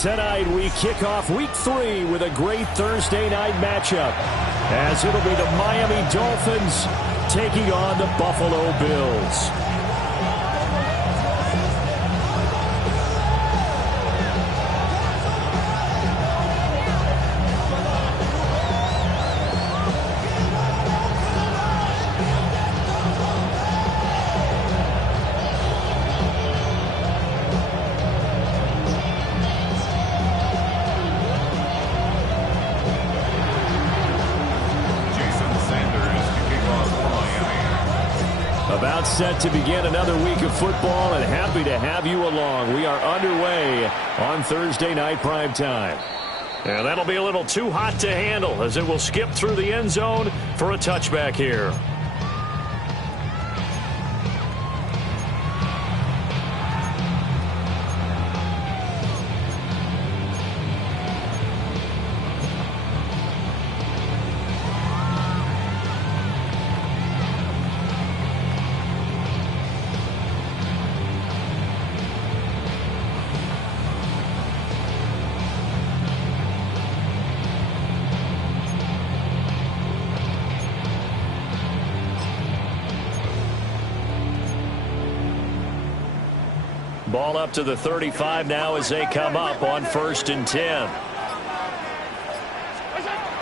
Tonight we kick off Week 3 with a great Thursday night matchup, as it'll be the Miami Dolphins taking on the Buffalo Bills. About set to begin another week of football, and happy to have you along. We are underway on Thursday night primetime. And that'll be a little too hot to handle, as it will skip through the end zone for a touchback here. Ball up to the 35 now as they come up on 1st and 10.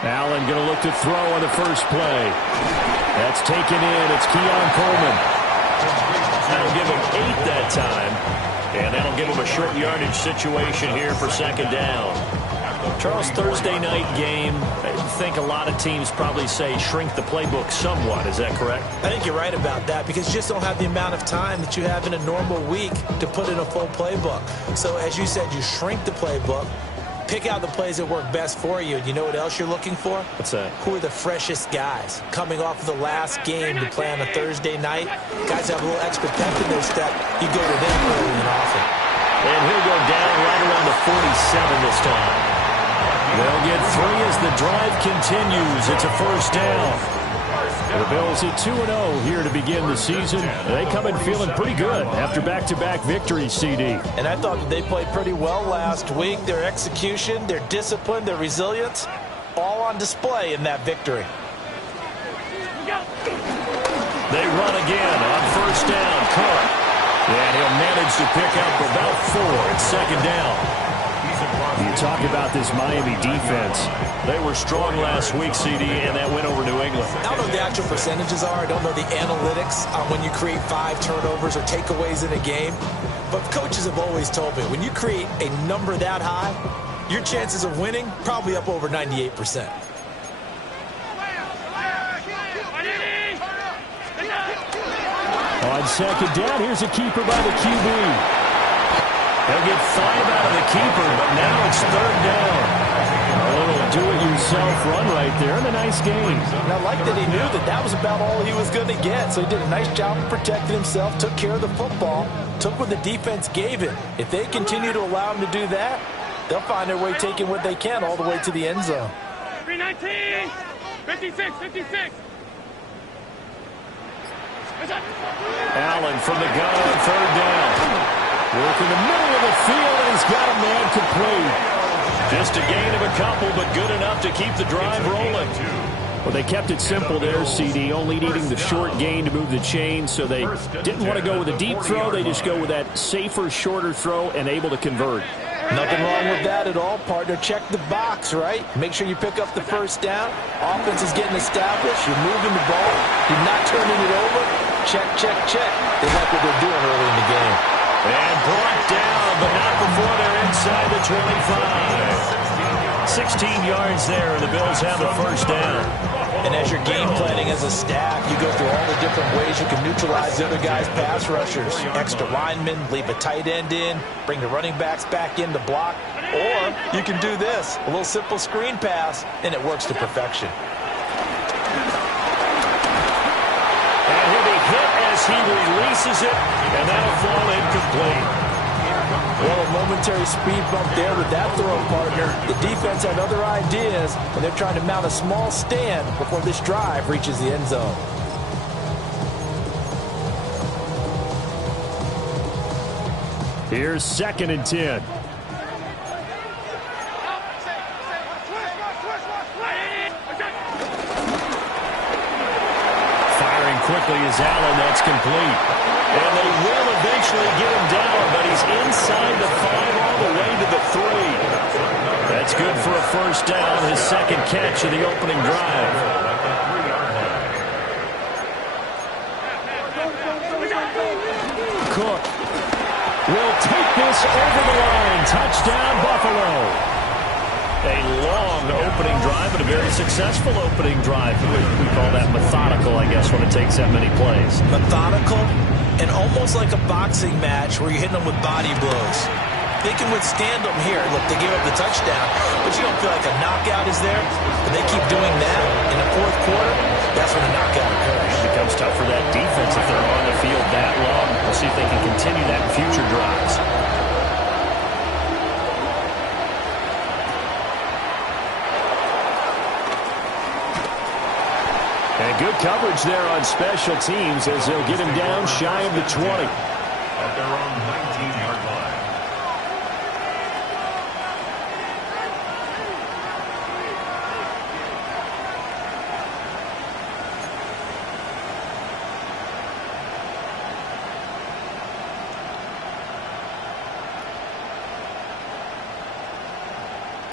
Allen going to look to throw on the first play. That's taken in. It's Keon Coleman. That'll give him 8 that time. And that'll give him a short yardage situation here for 2nd down. Charles, Thursday night game, I think a lot of teams probably say shrink the playbook somewhat. Is that correct? I think you're right about that, because you just don't have the amount of time that you have in a normal week to put in a full playbook. So as you said, you shrink the playbook, pick out the plays that work best for you. You know what else you're looking for? What's that? Who are the freshest guys coming off of the last game to play on a Thursday night? Guys have a little extra pep in their step. You go to them early and often. And he'll go down right around the 47 this time. They'll get 3 as the drive continues. It's a 1st down. The Bills at 2-0 here to begin the season. They come in feeling pretty good after back-to-back victories, CD. And I thought that they played pretty well last week. Their execution, their discipline, their resilience, all on display in that victory. They run again on 1st down. Cook. And he'll manage to pick up about 4. It's 2nd down. You talk about this Miami defense. They were strong last week, CD, and that win over New England. I don't know what the actual percentages are. I don't know the analytics on when you create 5 turnovers or takeaways in a game. But coaches have always told me, when you create a number that high, your chances of winning probably up over 98%. On 2nd down, here's a keeper by the QB. They'll get 5 out of the keeper, but now it's 3rd down. A little do-it-yourself run right there, and a nice game. And I like that he knew that that was about all he was going to get. So he did a nice job of protecting himself, took care of the football, took what the defense gave him. If they continue to allow him to do that, they'll find their way taking what they can all the way to the end zone. 319, 56, 56. Allen from the gun on 3rd down. Work in the middle of the field, and he's got a man complete. Just a gain of a couple, but good enough to keep the drive rolling. Well, they kept it simple there, CD, only needing the short gain to move the chain, so they didn't want to go with a deep throw. They just go with that safer, shorter throw and able to convert. Nothing wrong with that at all, partner. Check the box, right? Make sure you pick up the 1st down. Offense is getting established. You're moving the ball. You're not turning it over. Check, check, check. They like what they're doing early in the game. And brought down, but not before they're inside the 25. 16 yards there, and the Bills have the 1st down. And as you're game planning as a staff, you go through all the different ways you can neutralize the other guy's pass rushers. Extra linemen, leave a tight end in, bring the running backs back in to block. Or you can do this, a little simple screen pass, and it works to perfection. And he'll be hit as he releases it, and that'll fall incomplete. Well, a momentary speed bump there with that throw, partner. The defense had other ideas, and they're trying to mount a small stand before this drive reaches the end zone. Here's 2nd and 10. quickly as Allen. That's complete. And they will eventually get him down, but he's inside the 5 all the way to the 3. That's good for a first down, his second catch of the opening drive. Cook will take this over the line. Touchdown, Buffalo. A long opening drive, but a very successful opening drive. We call that methodical, I guess, when it takes that many plays. Methodical and almost like a boxing match where you're hitting them with body blows. They can withstand them here. Look, they gave up the touchdown, but you don't feel like a knockout is there. But they keep doing that in the fourth quarter, that's when the knockout occurs. It becomes tough for that defense if they're on the field that long. We'll see if they can continue that in future drives. And good coverage there on special teams as they'll get him down shy of the 20. At their own 19-yard line.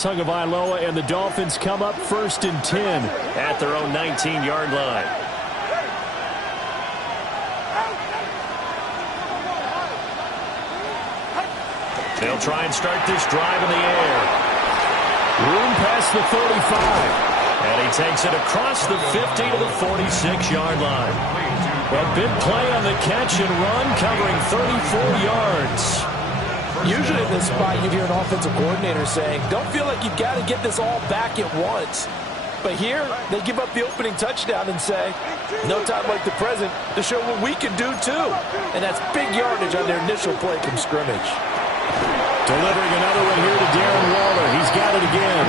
Tagovailoa and the Dolphins come up 1st and 10 at their own 19-yard line. They'll try and start this drive in the air. Room past the 35. And he takes it across the 50 to the 46-yard line. Well, big play on the catch and run, covering 34 yards. Usually in this spot, you'd hear an offensive coordinator saying, don't feel like you've got to get this all back at once. But here, they give up the opening touchdown and say, no time like the present to show what we can do too. And that's big yardage on their initial play from scrimmage. Delivering another one here to Darren Waller. He's got it again.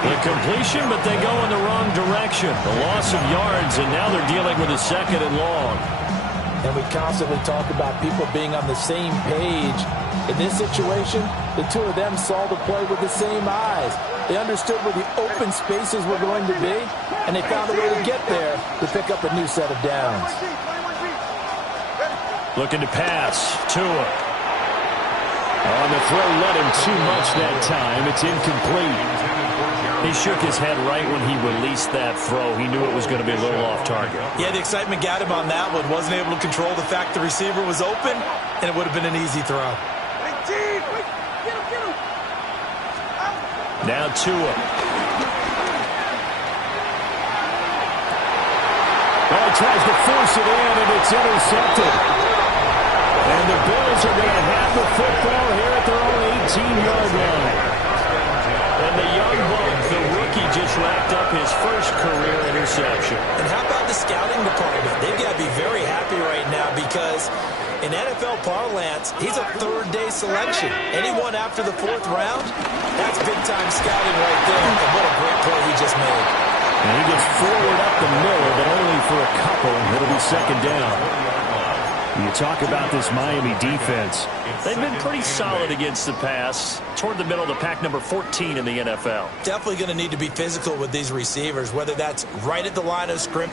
The completion, but they go in the wrong direction. The loss of yards, and now they're dealing with a 2nd and long. And we constantly talk about people being on the same page. In this situation, the two of them saw the play with the same eyes. They understood where the open spaces were going to be, and they found a way to get there to pick up a new set of downs. Looking to pass. Tua. On the throw, led him too much that time. It's incomplete. He shook his head right when he released that throw. He knew it was going to be a little off target. Yeah, the excitement got him on that one. Wasn't able to control the fact the receiver was open, and it would have been an easy throw. Now Tua. Well, he tries to force it in, and it's intercepted. And the Bills are going to have the football here at their own 18-yard line. And the young buck, the rookie, just racked up his first career interception. And how about the scouting department? They've got to be very happy right now because in NFL parlance, he's a third-day selection. Anyone after the 4th round, that's big-time scouting right there. And what a great play he just made. And he gets forward up the middle, but only for a couple. It'll be 2nd down. You talk about this Miami defense. They've been pretty solid against the pass. Toward the middle of the pack, number 14 in the NFL. Definitely going to need to be physical with these receivers, whether that's right at the line of scrimmage.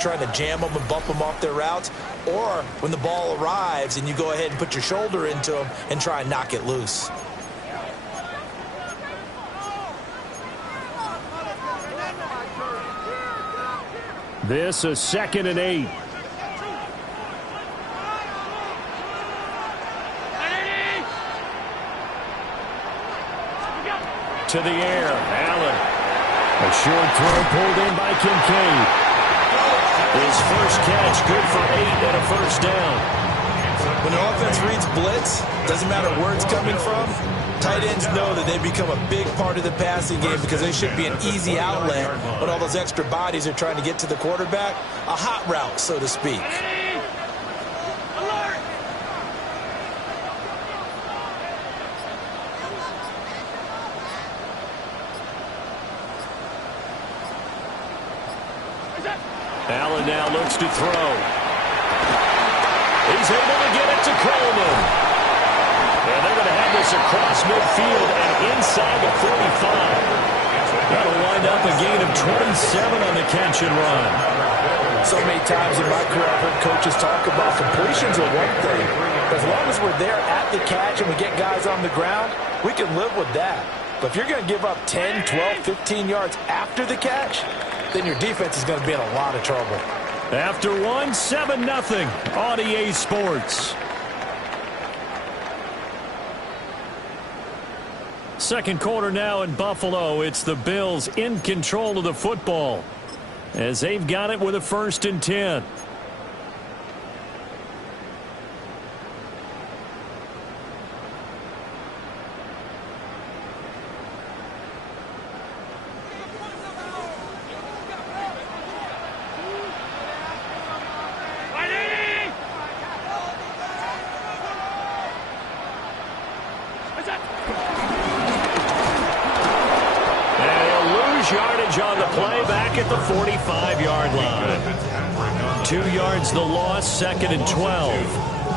Trying to jam them and bump them off their routes, or when the ball arrives and you go ahead and put your shoulder into them and try and knock it loose. This a 2nd and 8. To the air, Allen. A short throw pulled in by Kincaid. His first catch, good for 8 and a first down. When the offense reads blitz, doesn't matter where it's coming from, tight ends know that they become a big part of the passing game because they should be an easy outlet when all those extra bodies are trying to get to the quarterback. A hot route, so to speak. Allen now looks to throw. He's able to get it to Coleman. And they're going to have this across midfield and inside the 45. That'll wind up a gain of 27 on the catch and run. So many times in my career, I've heard coaches talk about completions are one thing. But as long as we're there at the catch and we get guys on the ground, we can live with that. But if you're going to give up 10, 12, 15 yards after the catch, then your defense is going to be in a lot of trouble. After one, 7-0 on EA Sports. Second quarter now in Buffalo. It's the Bills in control of the football as they've got it with a 1st and 10. Yardage on the play back at the 45-yard line. 2 yards the loss, 2nd and 12.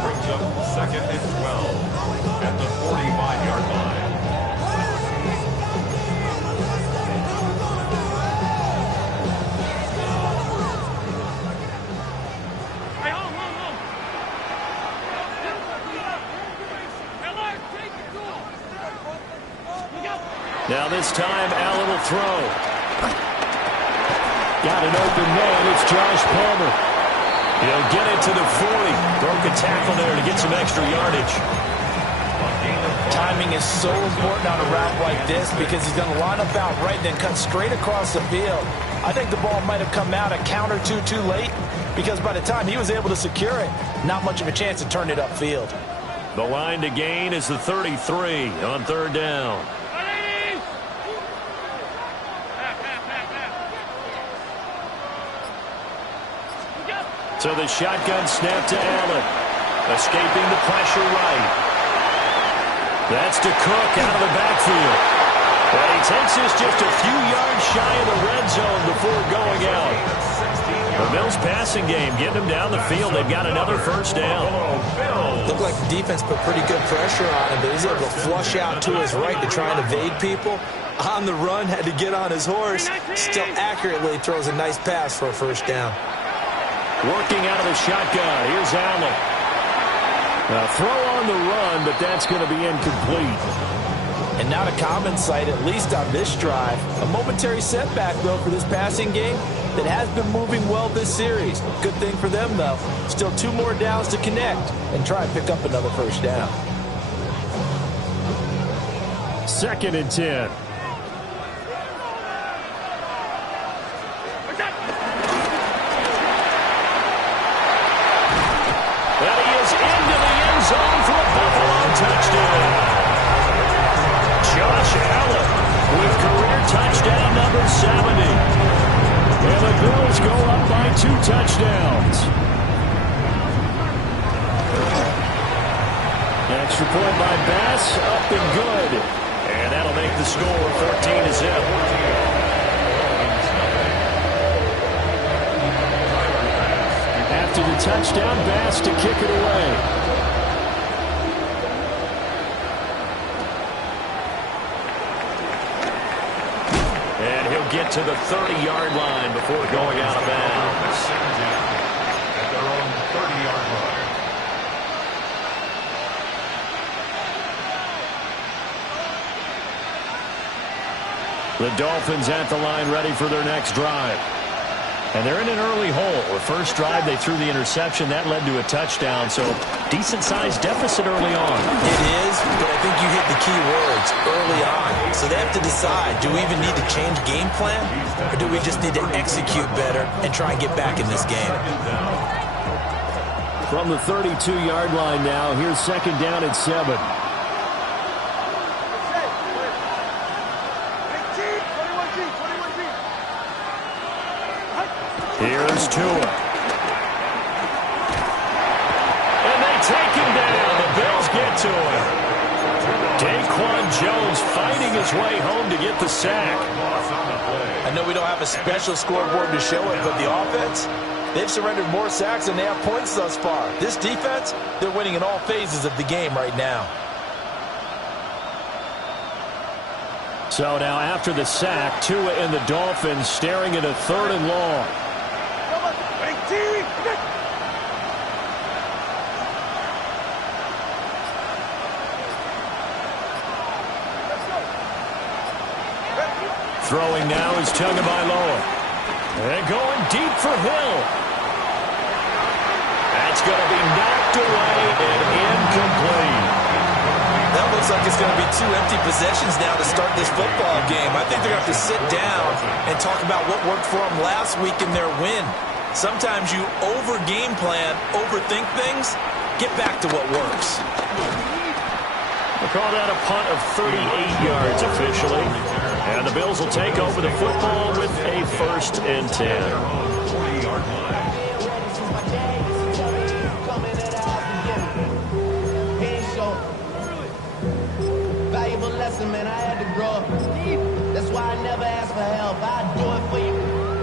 Brings up 2nd and 12 at the 45-yard line. Now this time, Allen will throw. Got an open man. It's Josh Palmer. He'll get it to the 40. Broke a tackle there to get some extra yardage. Timing is so important on a route like this because he's going to line up out right and then cut straight across the field. I think the ball might have come out a count or two too late because by the time he was able to secure it, not much of a chance to turn it upfield. The line to gain is the 33 on 3rd down. So the shotgun snap to Allen. Escaping the pressure right. That's to Cook out of the backfield. And he takes this just a few yards shy of the red zone before going out. The Bills passing game getting them down the field. They've got another 1st down. Looked like the defense put pretty good pressure on him, but he's able to flush out to his right to try and evade people. On the run, had to get on his horse. Still accurately throws a nice pass for a 1st down. Working out of the shotgun. Here's Allen. Now throw on the run, but that's going to be incomplete. And not a common sight, at least on this drive. A momentary setback, though, for this passing game that has been moving well this series. Good thing for them, though. Still 2 more downs to connect and try and pick up another 1st down. 2nd and 10. Zone for a Buffalo touchdown. Josh Allen with career touchdown number 70. And the Bills go up by 2 touchdowns. Extra point by Bass, up and good. And that'll make the score 14-0. After the touchdown, Bass to kick it away. And he'll get to the 30-yard line before going out of bounds. At their own 30-yard line. The Dolphins at the line ready for their next drive. And they're in an early hole. The first drive, they threw the interception. That led to a touchdown, so decent-sized deficit early on. It is, but I think you hit the key words, early on. So they have to decide, do we even need to change game plan, or do we just need to execute better and try and get back in this game? From the 32-yard line now, here's 2nd down at 7. Here's Tua. And they take him down. The Bills get to him. Daquan Jones fighting his way home to get the sack. I know we don't have a special scoreboard to show it, but the offense, They've surrendered more sacks than they have points thus far. This defense, they're winning in all phases of the game right now. So now after the sack, Tua and the Dolphins staring at a 3rd and long. Throwing now is Tagovailoa. And going deep for Hill. That's going to be knocked away and incomplete. That looks like it's going to be 2 empty possessions now to start this football game. I think they're going to have to sit down and talk about what worked for them last week in their win. Sometimes you over-game plan, overthink things, get back to what works. We'll call that a punt of 38 yards officially. And the Bills will take over the football with a 1st and 10. 40-yard line. Valuable lesson, man. I had to grow up. That's why I never ask for help. I do it for you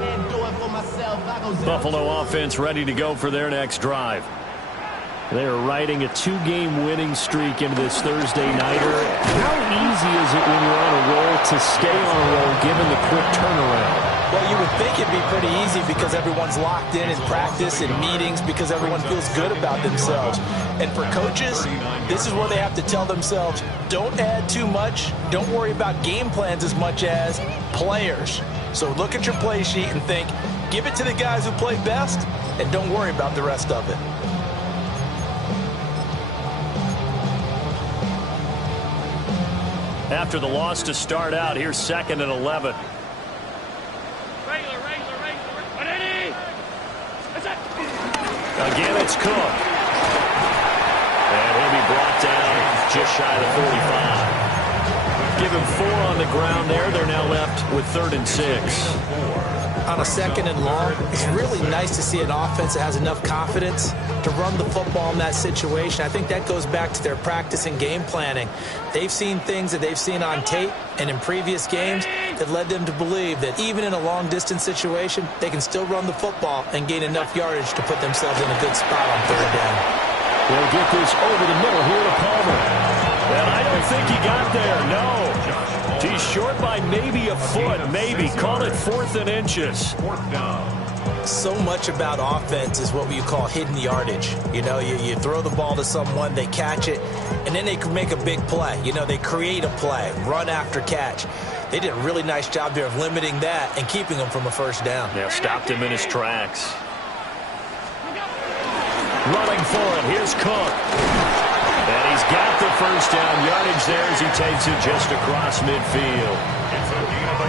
and do it for myself. Buffalo offense ready to go for their next drive. They're riding a 2-game winning streak into this Thursday nighter. How easy is it when you're on a roll to stay on a roll given the quick turnaround? Well, you would think it'd be pretty easy because everyone's locked in practice and meetings because everyone feels good about themselves. And for coaches, this is where they have to tell themselves, don't add too much, don't worry about game plans as much as players. So look at your play sheet and think, give it to the guys who play best and don't worry about the rest of it. After the loss to start out, here's 2nd and 11. Again, it's Cook. And he'll be brought down just shy of the 45. Give him 4 on the ground there. They're now left with 3rd and 6. On a 2nd and long, it's really nice to see an offense that has enough confidence to run the football in that situation. I think that goes back to their practice and game planning. They've seen things that they've seen on tape and in previous games that led them to believe that even in a long-distance situation, they can still run the football and gain enough yardage to put themselves in a good spot on 3rd down. They'll get this over the middle here to Palmer. And I don't think he got there, no. He's short by maybe a foot, maybe. Call it 4th and inches. 4th down. So much about offense is what you call hidden yardage. You know, you throw the ball to someone, they catch it, and then they can make a big play. You know, they create a play, run after catch. They did a really nice job there of limiting that and keeping him from a 1st down. Yeah, stopped him in his tracks. Running for it, here's Cook. And he's got the 1st down yardage there as he takes it just across midfield.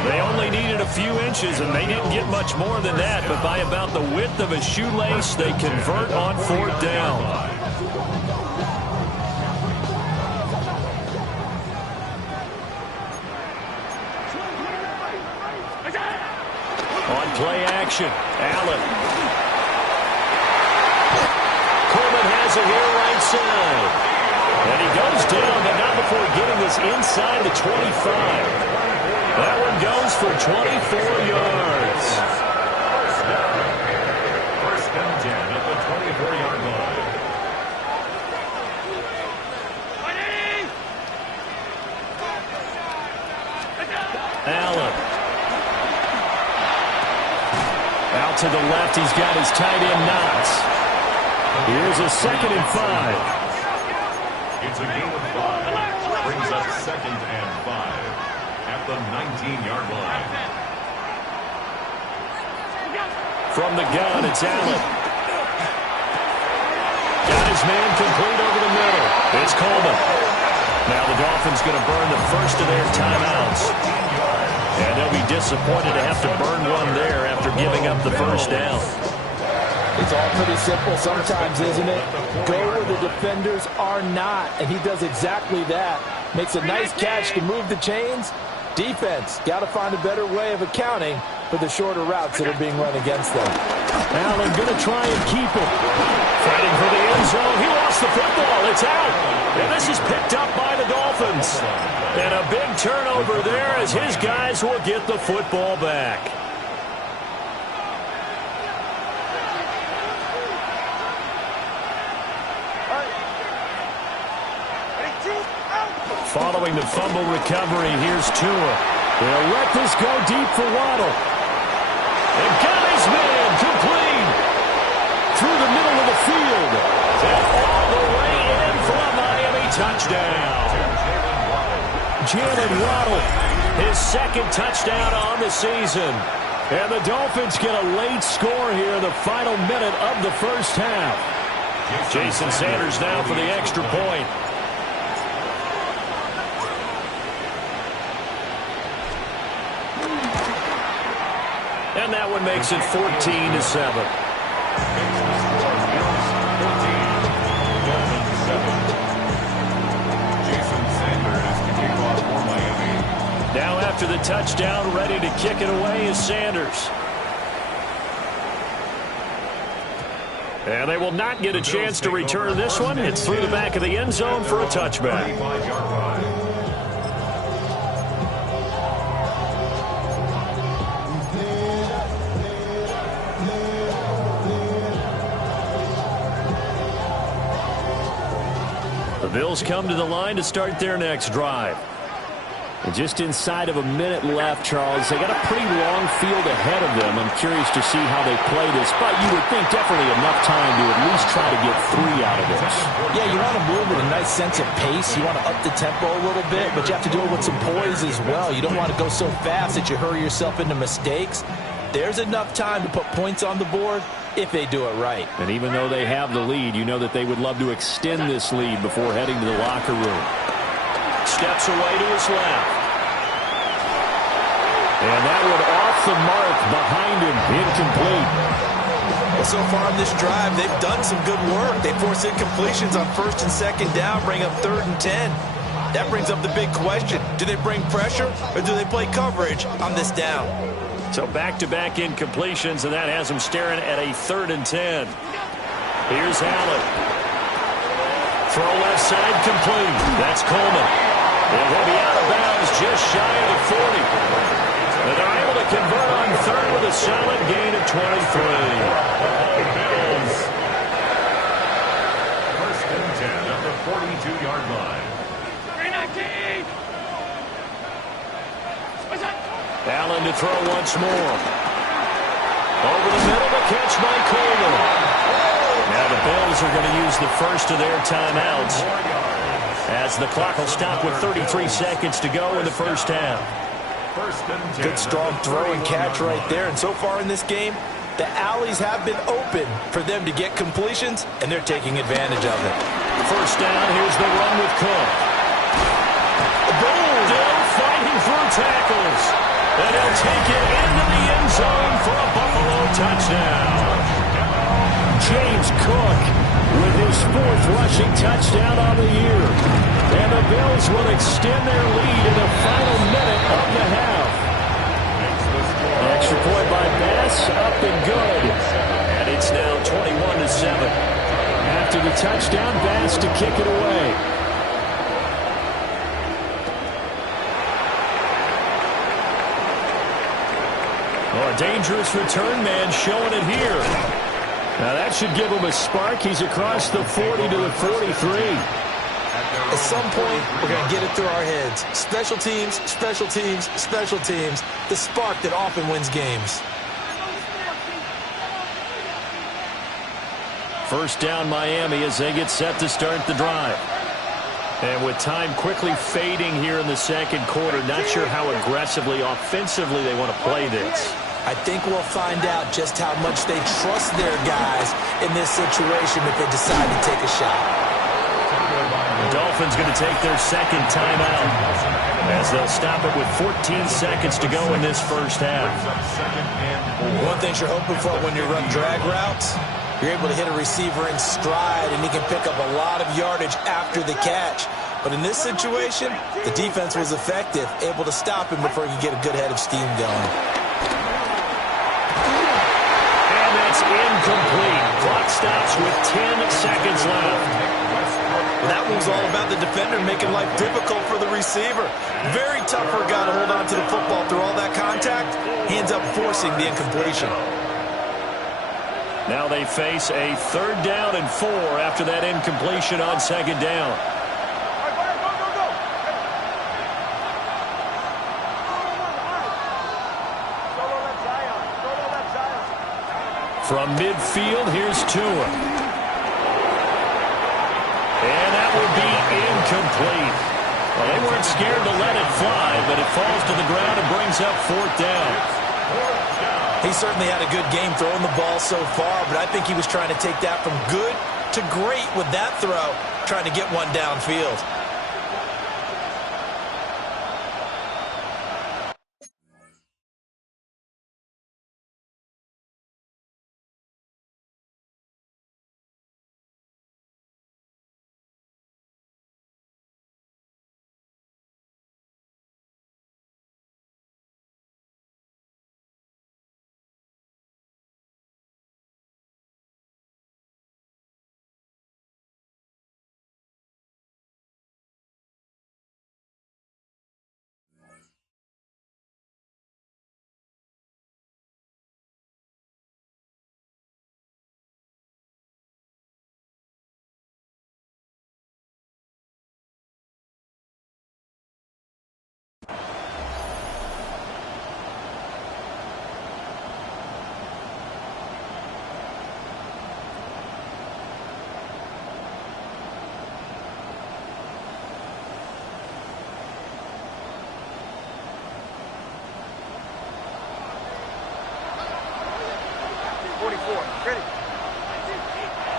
They only needed a few inches, and they didn't get much more than that, but by about the width of a shoelace, they convert on 4th down. On play action, Allen. Coleman has it here right side. And he goes down, but not before getting this inside the 25. That one goes for 24 yards. 1st and 10 at the 24-yard line. Allen. Out to the left, he's got his tight end Knox. Here's a 2nd and 5. It's a gain of 5. Brings up 2nd and 5 at the 19-yard line. From the gun, it's Allen. Got his man complete over the middle. It's Coleman. Now the Dolphins going to burn the 1st of their timeouts. And they'll be disappointed to have to burn one there after giving up the 1st down. It's all pretty simple sometimes, isn't it? Go where the defenders are not, and he does exactly that. Makes a nice catch to move the chains. Defense, got to find a better way of accounting for the shorter routes that are being run against them. Allen going to try and keep it. Fighting for the end zone. He lost the football. It's out. And this is picked up by the Dolphins. And a big turnover there as his guys will get the football back. Following the fumble recovery, here's Tua. They'll let this go deep for Waddle. And got his man complete through the middle of the field. And all the way in for a Miami touchdown. Jalen Waddle, his second touchdown on the season. And the Dolphins get a late score here in the final minute of the first half. Jason Sanders now for the extra point. And that one makes it 14-7. Now after the touchdown, ready to kick it away is Sanders. And they will not get a chance to return this one. It's through the back of the end zone for a touchback. The Bills come to the line to start their next drive. And just inside of a minute left, Charles, they got a pretty long field ahead of them. I'm curious to see how they play this, but you would think definitely enough time to at least try to get 3 out of this. Yeah, you want to move with a nice sense of pace. You want to up the tempo a little bit, but you have to do it with some poise as well. You don't want to go so fast that you hurry yourself into mistakes. There's enough time to put points on the board if they do it right. And even though they have the lead, you know that they would love to extend this lead before heading to the locker room. Steps away to his left. And that one off the mark behind him, incomplete. Well, so far in this drive, they've done some good work. They force incompletions on 1st and 2nd down, bring up 3rd and 10. That brings up the big question. Do they bring pressure or do they play coverage on this down? So back-to-back incompletions, and that has them staring at a 3rd and 10. Here's Allen. Throw left side complete. That's Coleman. And he'll be out of bounds just shy of the 40. And they're able to convert on 3rd with a solid gain of 23. First and 10 at the 42-yard line. Allen to throw once more. Over the middle, the catch by Coleman. Now the Bills are going to use the first of their timeouts as the clock will stop with 33 seconds to go in the first half. Good strong throw and catch right there. And so far in this game, the alleys have been open for them to get completions, and they're taking advantage of it. First down, here's the run with Cook. Boom! Still fighting through tackles. And he'll take it into the end zone for a Buffalo touchdown. James Cook with his 4th rushing touchdown on the year. And the Bills will extend their lead in the final minute of the half. Extra point by Bass, up and good. And it's now 21-7. After the touchdown, Bass to kick it away. Oh, a dangerous return man showing it here. Now that should give him a spark. He's across the 40 to the 43. At some point, we're going to get it through our heads. Special teams, special teams, special teams. The spark that often wins games. First down Miami as they get set to start the drive. And with time quickly fading here in the second quarter, not sure how aggressively, offensively they want to play this. I think we'll find out just how much they trust their guys in this situation if they decide to take a shot. The Dolphins going to take their second timeout as they'll stop it with 14 seconds to go in this first half. One thing you're hoping for when you run drag routes, you're able to hit a receiver in stride and he can pick up a lot of yardage after the catch. But in this situation, the defense was effective, able to stop him before he could get a good head of steam going. And that's incomplete. Clock stops with 10 seconds left. That was all about the defender making life difficult for the receiver. Very tough for a guy to hold on to the football through all that contact. He ends up forcing the incompletion. Now they face a 3rd down and 4 after that incompletion on 2nd down. From midfield, here's Tua. And that will be incomplete. Well, they weren't scared to let it fly, but it falls to the ground and brings up 4th down. He certainly had a good game throwing the ball so far, but I think he was trying to take that from good to great with that throw, trying to get one downfield.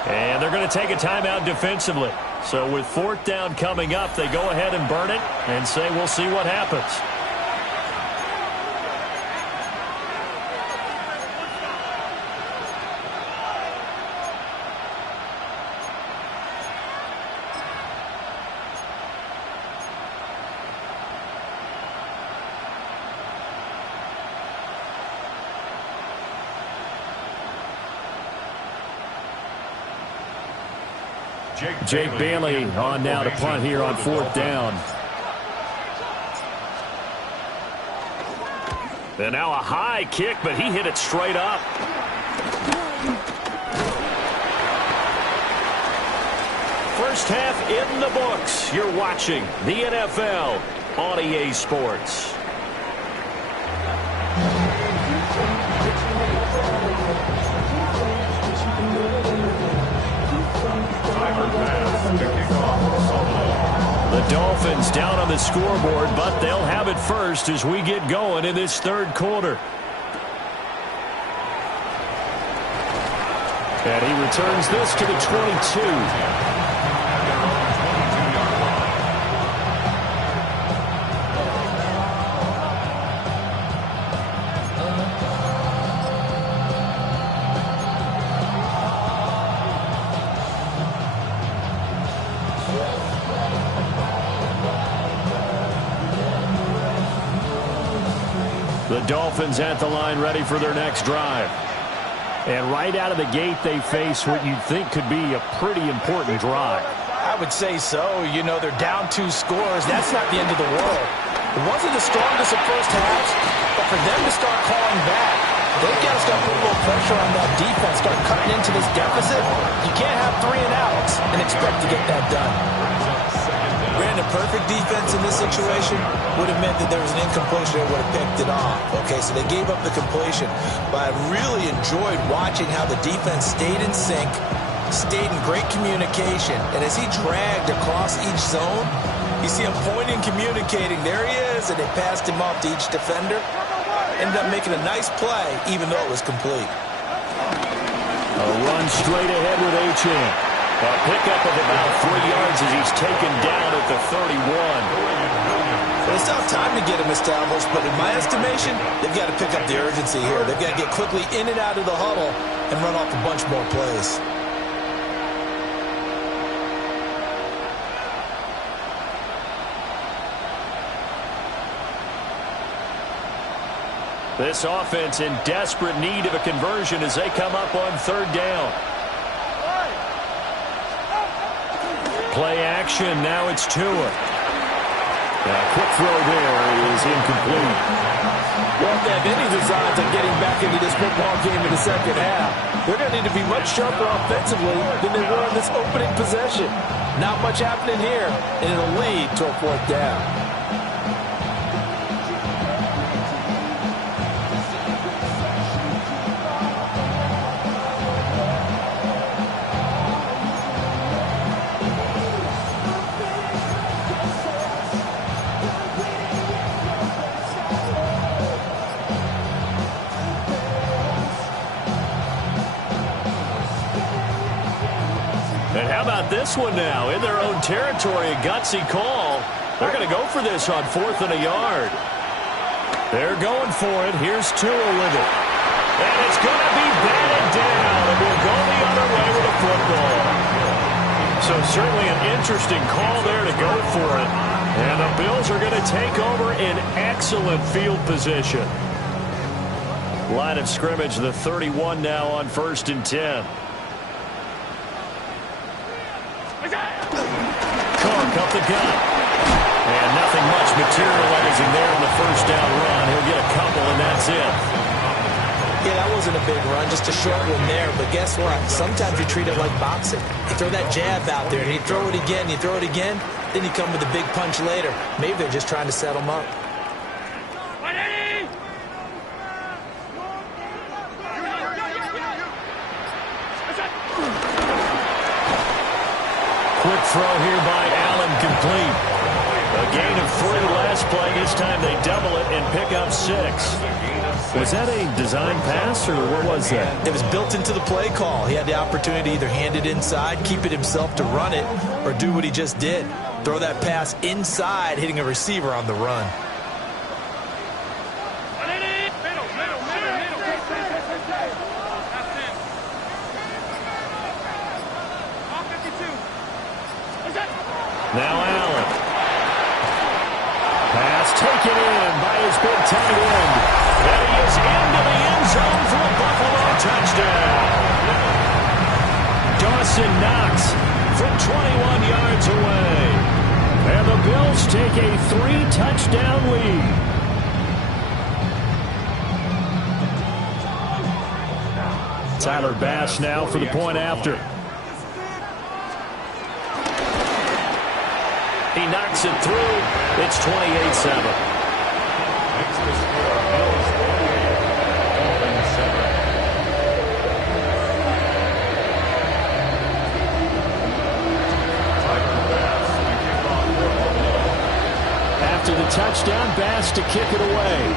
And they're going to take a timeout defensively. So with 4th down coming up, they go ahead and burn it and say we'll see what happens. Jake Bailey on now to punt here on 4th down. And now a high kick, but he hit it straight up. First half in the books. You're watching the NFL on EA Sports. The Dolphins down on the scoreboard, but they'll have it first as we get going in this 3rd quarter. And he returns this to the 22. The Dolphins at the line ready for their next drive. And right out of the gate, they face what you'd think could be a pretty important drive. I would say so. You know, they're down 2 scores. That's not the end of the world. It wasn't the strongest of first halves, but for them to start calling back, they've got to start putting a little pressure on that defense, start cutting into this deficit. You can't have 3 and outs and expect to get that done. Brandon, perfect defense in this situation would have meant that there was an incompletion that would have picked it off. Okay, so they gave up the completion. But I really enjoyed watching how the defense stayed in sync, stayed in great communication. And as he dragged across each zone, you see him pointing, communicating. There he is, and they passed him off to each defender. Ended up making a nice play, even though it was complete. A run straight ahead with Achane. A pickup of about 3 yards as he's taken down at the 31. They still have time to get him established, but in my estimation, they've got to pick up the urgency here. They've got to get quickly in and out of the huddle and run off a bunch more plays. This offense in desperate need of a conversion as they come up on 3rd down. Play action, now it's Tua. A quick throw there is incomplete. Well, if they have any designs on getting back into this football game in the second half, they're going to need to be much sharper offensively than they were in this opening possession. Not much happening here, and it'll lead to a 4th down. And how about this one now? In their own territory, a gutsy call. They're going to go for this on 4th and a yard. They're going for it. Here's Tua with it. And it's going to be batted down. And we'll go the other way with a football. So certainly an interesting call there to go for it. And the Bills are going to take over in excellent field position. Line of scrimmage, the 31 now on 1st and 10. Cook up the gut. And nothing much materializing there on the first down run. He'll get a couple, and that's it. Yeah, that wasn't a big run, just a short one there. But guess what? Sometimes you treat it like boxing. You throw that jab out there, and you throw it again, you throw it again, then you come with a big punch later. Maybe they're just trying to set them up. Quick throw here by Allen, complete. A gain of 3 last play. This time they double it and pick up 6. Was that a design pass, or what was that? It was built into the play call. He had the opportunity to either hand it inside, keep it himself to run it, or do what he just did. Throw that pass inside, hitting a receiver on the run. Now Allen. Pass taken in by his big tight end. And he is into the end zone for a Buffalo touchdown. Dawson Knox from 21 yards away. And the Bills take a 3-touchdown lead. Tyler Bass now for the point after. He knocks it through. It's 28-7. After the touchdown, Bass to kick it away.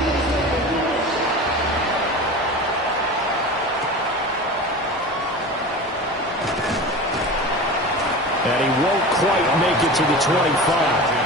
And he won't quite make it to the 25.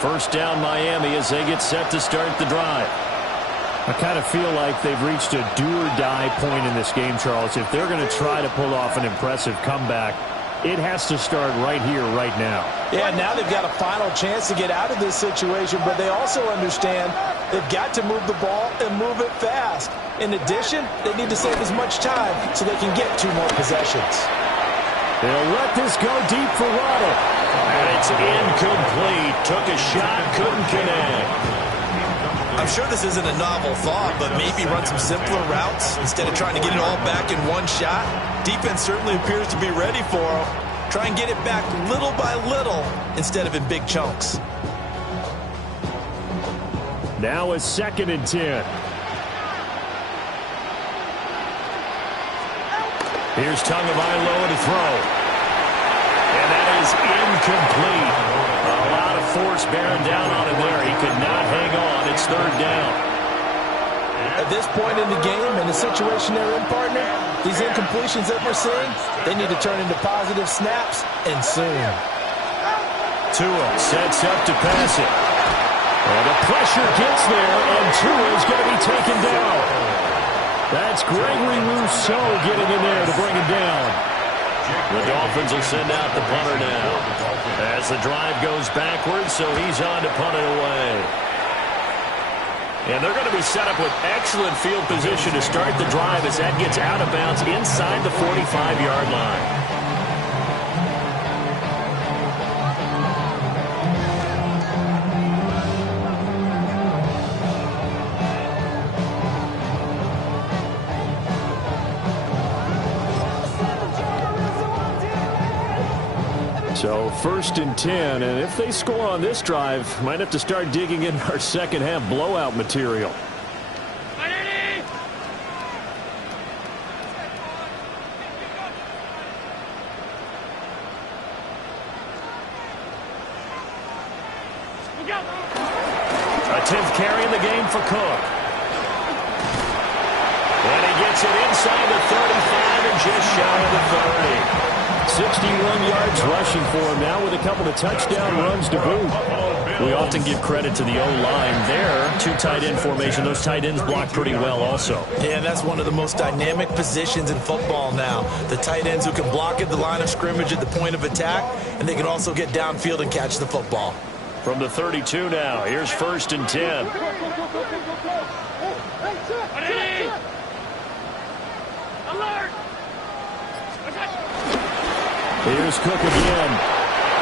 First down Miami as they get set to start the drive. I kind of feel like they've reached a do-or-die point in this game, Charles. If they're going to try to pull off an impressive comeback, it has to start right here, right now. Yeah, now they've got a final chance to get out of this situation, but they also understand they've got to move the ball and move it fast. In addition, they need to save as much time so they can get 2 more possessions. They'll let this go deep for Waddle. And it's incomplete. Took a shot, couldn't connect. I'm sure this isn't a novel thought, but maybe run some simpler routes instead of trying to get it all back in one shot. Defense certainly appears to be ready for him. Try and get it back little by little instead of in big chunks. Now a 2nd and 10. Here's Tagovailoa to throw. And that is incomplete. A lot of force bearing down on him there. He could not hang on. It's 3rd down. At this point in the game, in the situation they're in, partner, these incompletions that we're seeing, they need to turn into positive snaps, and soon. Tua sets up to pass it. And the pressure gets there, and Tua is going to be taken down. That's Gregory Rousseau getting in there to bring him down. The Dolphins will send out the punter now. As the drive goes backwards, so he's on to punt it away. And they're going to be set up with excellent field position to start the drive as that gets out of bounds inside the 45-yard line. So 1st and 10, and if they score on this drive, might have to start digging in our second half blowout material. A 10th carry in the game for Cook. And he gets it inside the 35 and just shy of the 30. 61 yards rushing for him now with a couple of touchdown runs to boot. We often give credit to the O-line there. 2 tight end formation. Those tight ends block pretty well also. Yeah, that's one of the most dynamic positions in football now. The tight ends who can block at the line of scrimmage at the point of attack, and they can also get downfield and catch the football. From the 32 now, here's 1st and 10. Here's Cook again.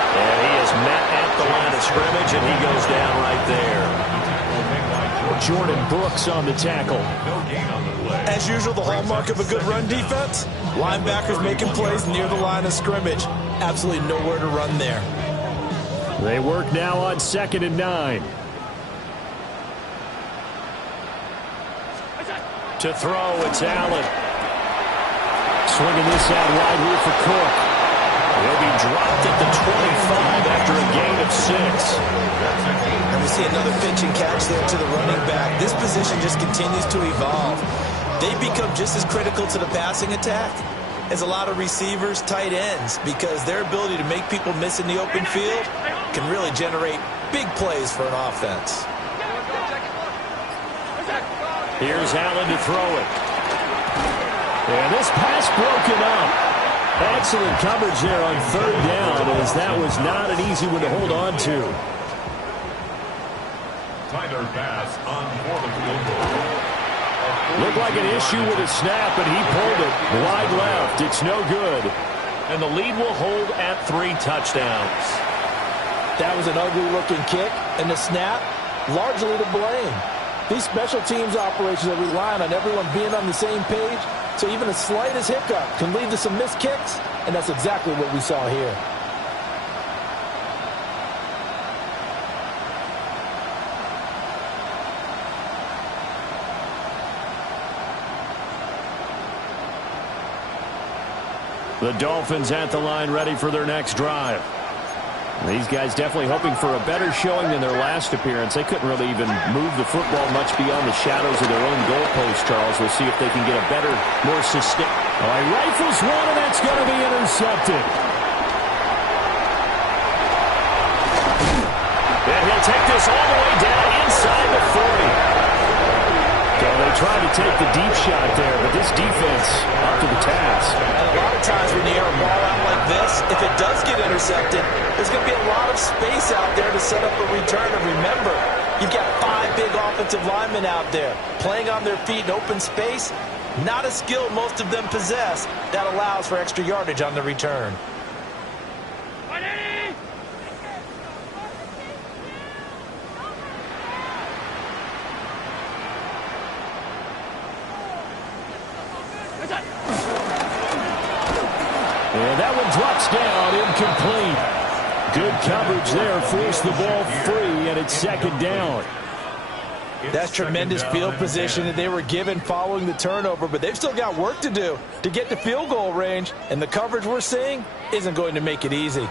And he is met at the line of scrimmage, and he goes down right there. Jordan Brooks on the tackle. As usual, the hallmark of a good run defense, linebackers making plays near the line of scrimmage. Absolutely nowhere to run there. They work now on 2nd and 9. To throw, it's Allen. Swinging this out wide here for Cook. He'll be dropped at the 25 after a gain of 6. And we see another pitch and catch there to the running back. This position just continues to evolve. They become just as critical to the passing attack as a lot of receivers, tight ends, because their ability to make people miss in the open field can really generate big plays for an offense. Here's Allen to throw it. And this pass broken up. Excellent coverage there on 3rd down, as that was not an easy one to hold on to. Tighter pass on for the field goal. Looked like an issue with a snap, and he pulled it wide left. It's no good. And the lead will hold at 3 touchdowns. That was an ugly-looking kick, and the snap, largely to blame. These special teams operations are relying on everyone being on the same page, so even the slightest hiccup can lead to some missed kicks, and that's exactly what we saw here. The Dolphins at the line, ready for their next drive. These guys definitely hoping for a better showing than their last appearance. They couldn't really even move the football much beyond the shadows of their own goalpost, Charles. We'll see if they can get a better, more sustained. All right, rifles one, and that's going to be intercepted. And he'll take this all the way down inside the 40. So they tried to take the deep shot there, but this defense up to the task. And a lot of times when you air a ball out like this, if it does get intercepted, there's going to be a lot of space out there to set up a return. And remember, you've got 5 big offensive linemen out there playing on their feet in open space. Not a skill most of them possess that allows for extra yardage on the return. And that one drops down, incomplete. Good coverage there, forced the ball free, and it's 2nd down. That's tremendous field position that they were given following the turnover, but they've still got work to do to get to field goal range, and the coverage we're seeing isn't going to make it easy.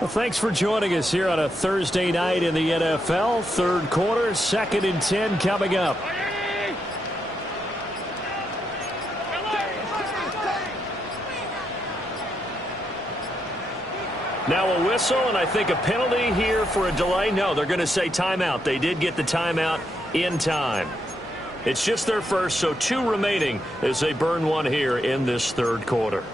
Well, thanks for joining us here on a Thursday night in the NFL. 3rd quarter, 2nd and 10 coming up. Now a whistle, and I think a penalty here for a delay. No, they're going to say timeout. They did get the timeout in time. It's just their first, so 2 remaining as they burn one here in this 3rd quarter.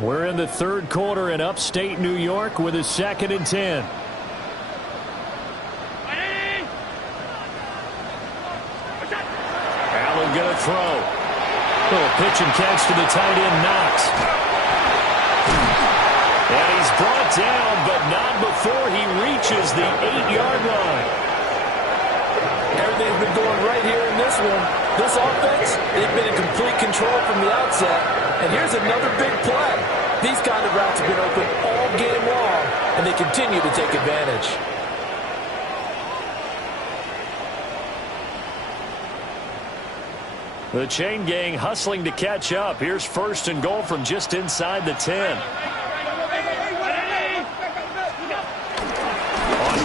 We're in the 3rd quarter in upstate New York with a 2nd and 10. Allen going to throw. Little pitch and catch to the tight end, Knox. And he's brought down, but not before he reaches the 8-yard line. Everything's been going right here in this one. This offense, they've been in complete control from the outset. And here's another big play. These kind of routes have been open all game long, and they continue to take advantage. pitch. The chain gang hustling to catch up. Here's first and goal from just inside the 10. On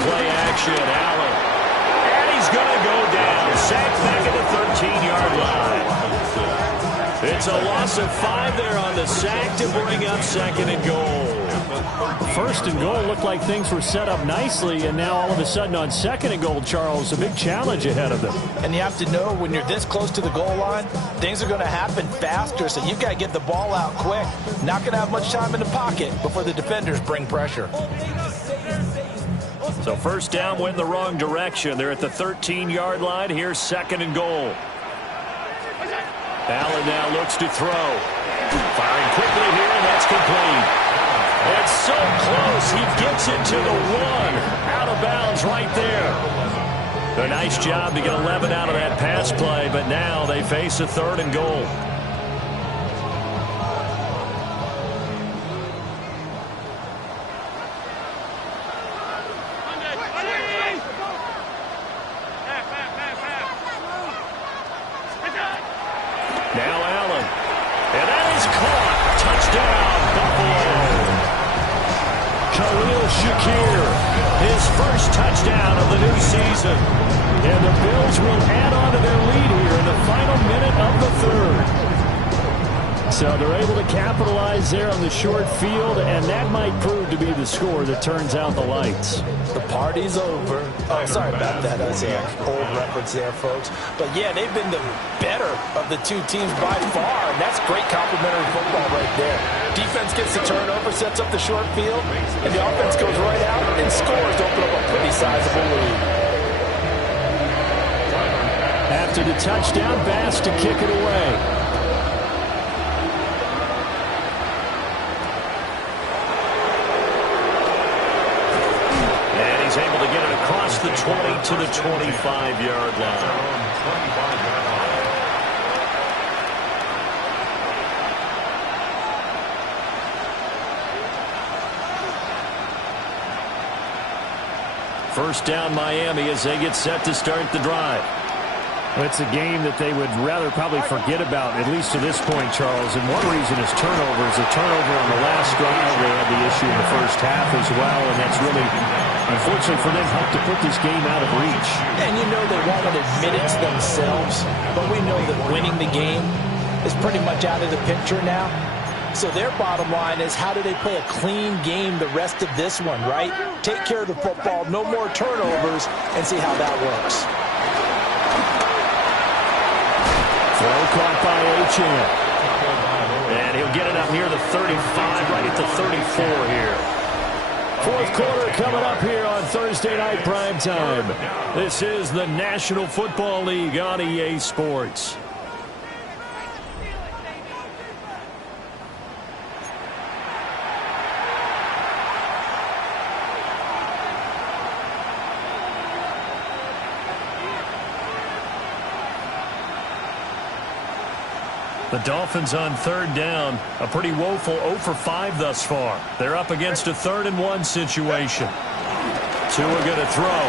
play action, Allen. And he's going to go down. Sacked back at the 13-yard line. It's a loss of 5 there on the sack to bring up second and goal. First and goal looked like things were set up nicely, and now all of a sudden on second and goal, Charles, a big challenge ahead of them. And you have to know when you're this close to the goal line, things are going to happen faster, so you've got to get the ball out quick. Not going to have much time in the pocket before the defenders bring pressure. So first down went the wrong direction. They're at the 13-yard line. Here's second and goal. Allen now looks to throw. Firing quickly here, and that's complete. It's so close. He gets it to the 1. Out of bounds right there. A nice job to get 11 out of that pass play, but now they face a third and goal. Now Allen. And that is caught. Touchdown, Buffalo. Khalil Shakir, his first touchdown of the new season. And the Bills will add on to their lead here in the final minute of the third. So they're able to capitalize there on the short field, and that might prove to be the score that turns out the lights. The party's over. Oh, sorry about that. That's an old reference there, folks. But, yeah, they've been the better of the two teams by far, and that's great complimentary football right there. Defense gets the turnover, sets up the short field, and the offense goes right out and scores to open up a pretty sizable lead. After the touchdown, Bass to kick it away. Able to get it across the 20 to the 25-yard line. First down Miami as they get set to start the drive. It's a game that they would rather probably forget about, at least to this point, Charles. And one reason is turnovers. A turnover on the last drive, they had the issue in the first half as well, and that's really, unfortunately for them, helped to put this game out of reach. And you know they won't admit it to themselves, but we know that winning the game is pretty much out of the picture now. So their bottom line is, how do they play a clean game the rest of this one, right? Take care of the football, no more turnovers, and see how that works. Throw caught by Achane. And he'll get it up near the 35, right at the 34 here. Fourth quarter coming up here on Thursday Night Primetime. This is the National Football League on EA Sports. The Dolphins on third down. A pretty woeful 0 for 5 thus far. They're up against a 3rd and 1 situation. Tua going to throw.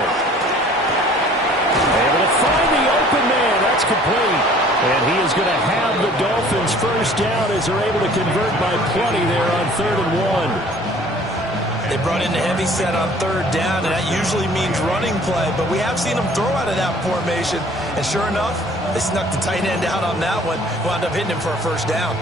Able to find the open man. That's complete. And he is going to have the Dolphins first down as they're able to convert by plenty there on 3rd and 1. They brought in the heavy set on third down, and that usually means running play. But we have seen them throw out of that formation. And sure enough, they snuck the tight end out on that one. Wound up hitting him for a first down.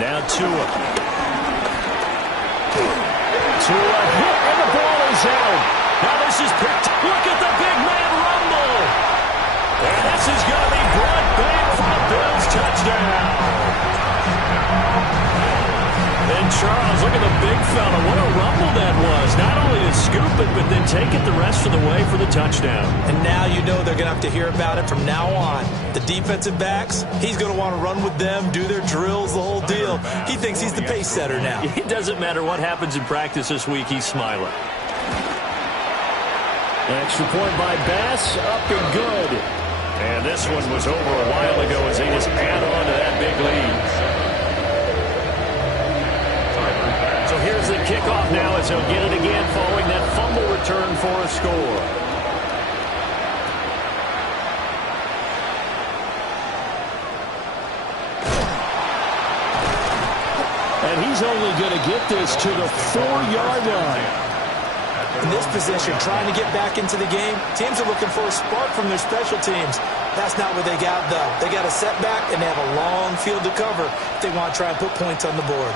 Now Tua. Tua hit, and the ball is out. Now this is picked. Look at the big man rumble. And this is going to be brought back for the Bills touchdown. And Charles, look at the big fella. What a rumble that was. Not only to scoop it, but then take it the rest of the way for the touchdown. And now you know they're going to have to hear about it from now on. The defensive backs, he's going to want to run with them, do their drills, the whole deal. He thinks he's the pace setter now. It doesn't matter what happens in practice this week, he's smiling. Extra point by Bass, up and good. And this one was over a while ago as they just add on to that big lead. So here's the kickoff now as they'll get it again following that fumble return for a score. And he's only going to get this to the 4-yard line. In this position, trying to get back into the game, teams are looking for a spark from their special teams. That's not what they got, though. They got a setback, and they have a long field to cover if they want to try and put points on the board.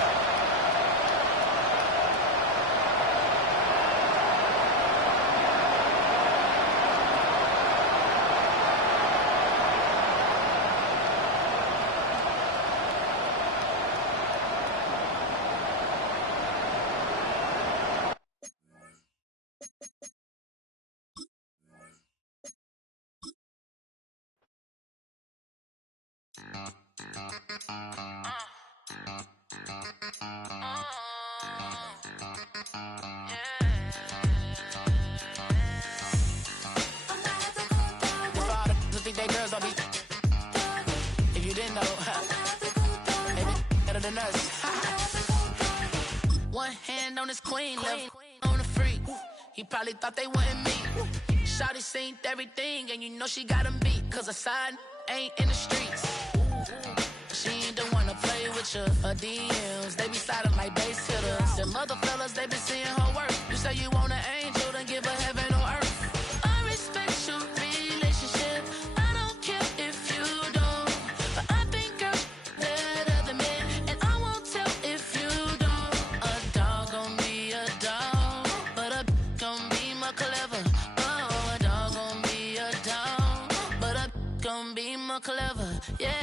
One hand on his queen, left on the freak. He probably thought they wouldn't meet. Shawty seen everything, and you know she got him beat. Cause her side ain't in the streets. She ain't the one to play with you. Her DMs, they be sliding like base hitters. Them other fellas, they be seeing her work. You say you want an angel, then give her heaven on earth. I respect your relationship. I don't care if you don't. But I think girls better than men. And I won't tell if you don't. A dog gon' be a dog. But a gon' be more clever. Oh, a dog gon' be a dog. But a gon' be more clever. Yeah.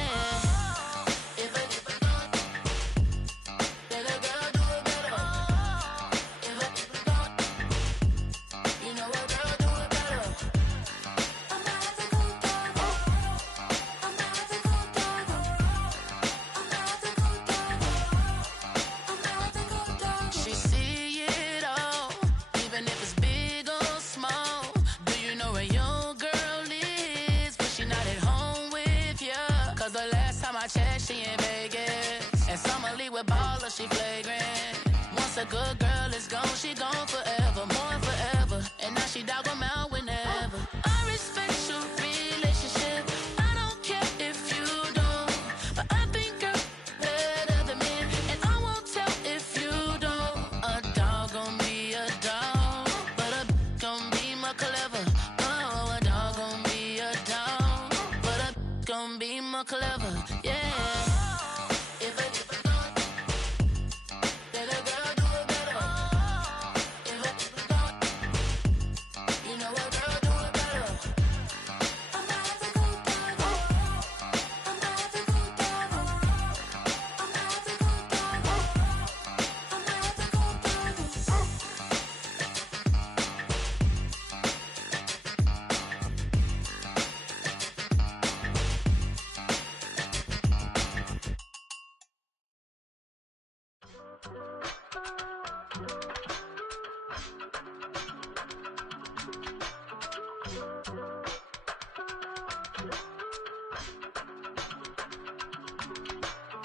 She flagrant. Once a good girl is gone, she gone forever, more forever. And now she dog 'em out whenever. I respect your relationship. I don't care if you don't. But I think girls better than men. And I won't tell if you don't. A dog gon' be a dog. But a gon' be more clever. Oh, a dog gon' be a dog. But a gon' be more clever. Yeah.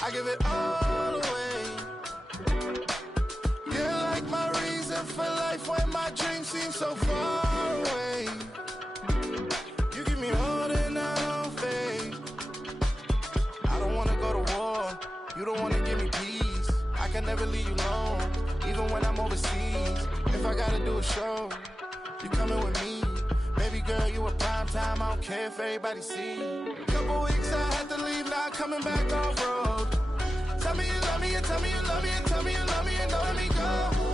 I give it all away. You're like my reason for life when my dreams seem so far away. You give me more than I don't face. I don't wanna go to war. You don't wanna give me peace. I can never leave you alone, even when I'm overseas. If I gotta do a show, you coming with me. Baby girl, you a prime time. I don't care if everybody see. Couple weeks I had to leave, now I'm coming back off road. Tell me you love me, and tell me you love me, and tell me you love me, and don't let me go.